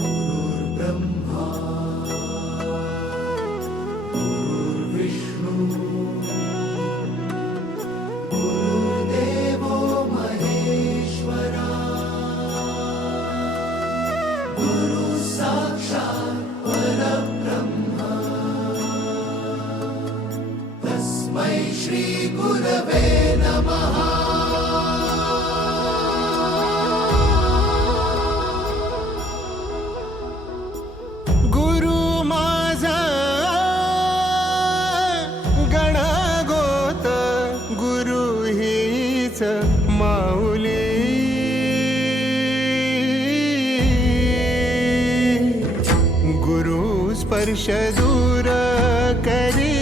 गुरुर्ब्रह्मा गुरुर्विष्णू गुरुर्देवो महेश्वरा गुरु साक्षात् परब्रह्म तस्मै श्री गुरवे नमः। माऊली गुरु स्पर्श दूर करी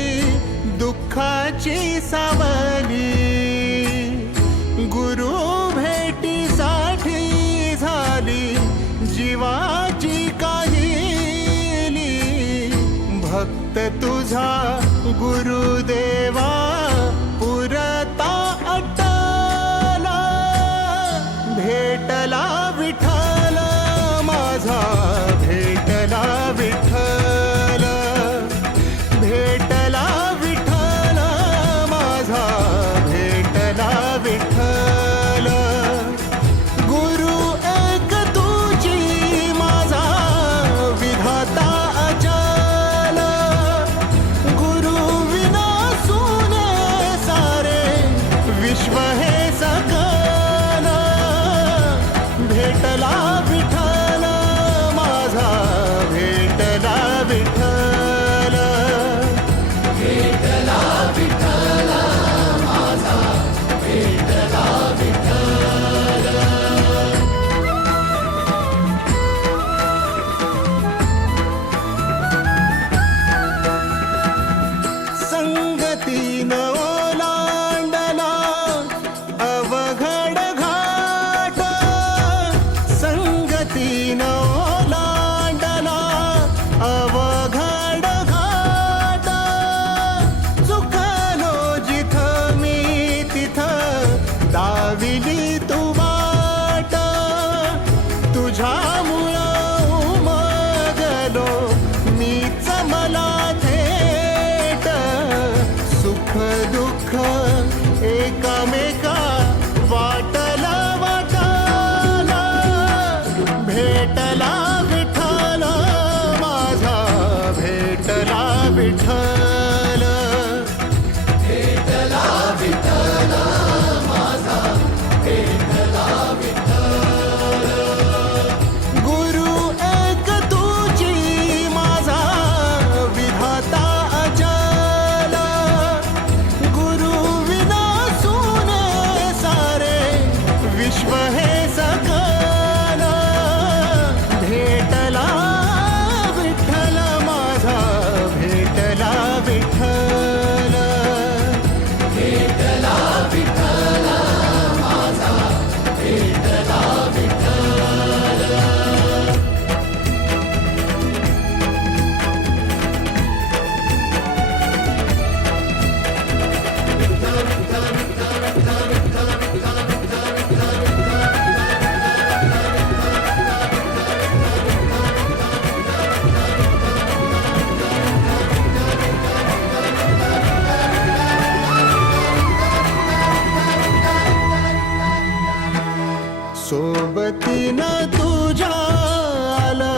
दुःखाची सावली, गुरु भेटीसाठी झाली जीवाची काहिली। भक्त तुझा गुरुदेवा पुरता भेटला विठ्ठल माझा, भेटला विठ्ठल, भेटला विठ्ठल माझा, भेटला विठ्ठल। गुरु एक तुझी माझा विधाता अचल, गुरु विना सुने सारे विश्व हे सकल। भेटला विठ्ठल माझा, भेटला विठ्ठल, भेटला विठ्ठल माझा, भेटला विठ्ठल। संगतीन ओलांडला अवघड घाट, संगतीन ओलांडला अवघड घाट। चुकलो जिथं मी तिथं दाविली तू वाट, तुझ्यामुळं उमगलो मीच मला थेट। सुख दुःख एकामेका वाटला वाटला, भेटला विठ्ठल माझा, भेटला विठ्ठल, भेटला विठ्ठल माझा, भेटला विठ्ठल। गुरु एक तुझी माझा विधाता अचल, गुरु विना सुने सारे विश्व हे सकल। भेटला विठ्ठल माझा, भेटला विठ्ठल, भेटला विठ्ठल माझा, भेटला विठ्ठल। सोबतीनं तुझ्या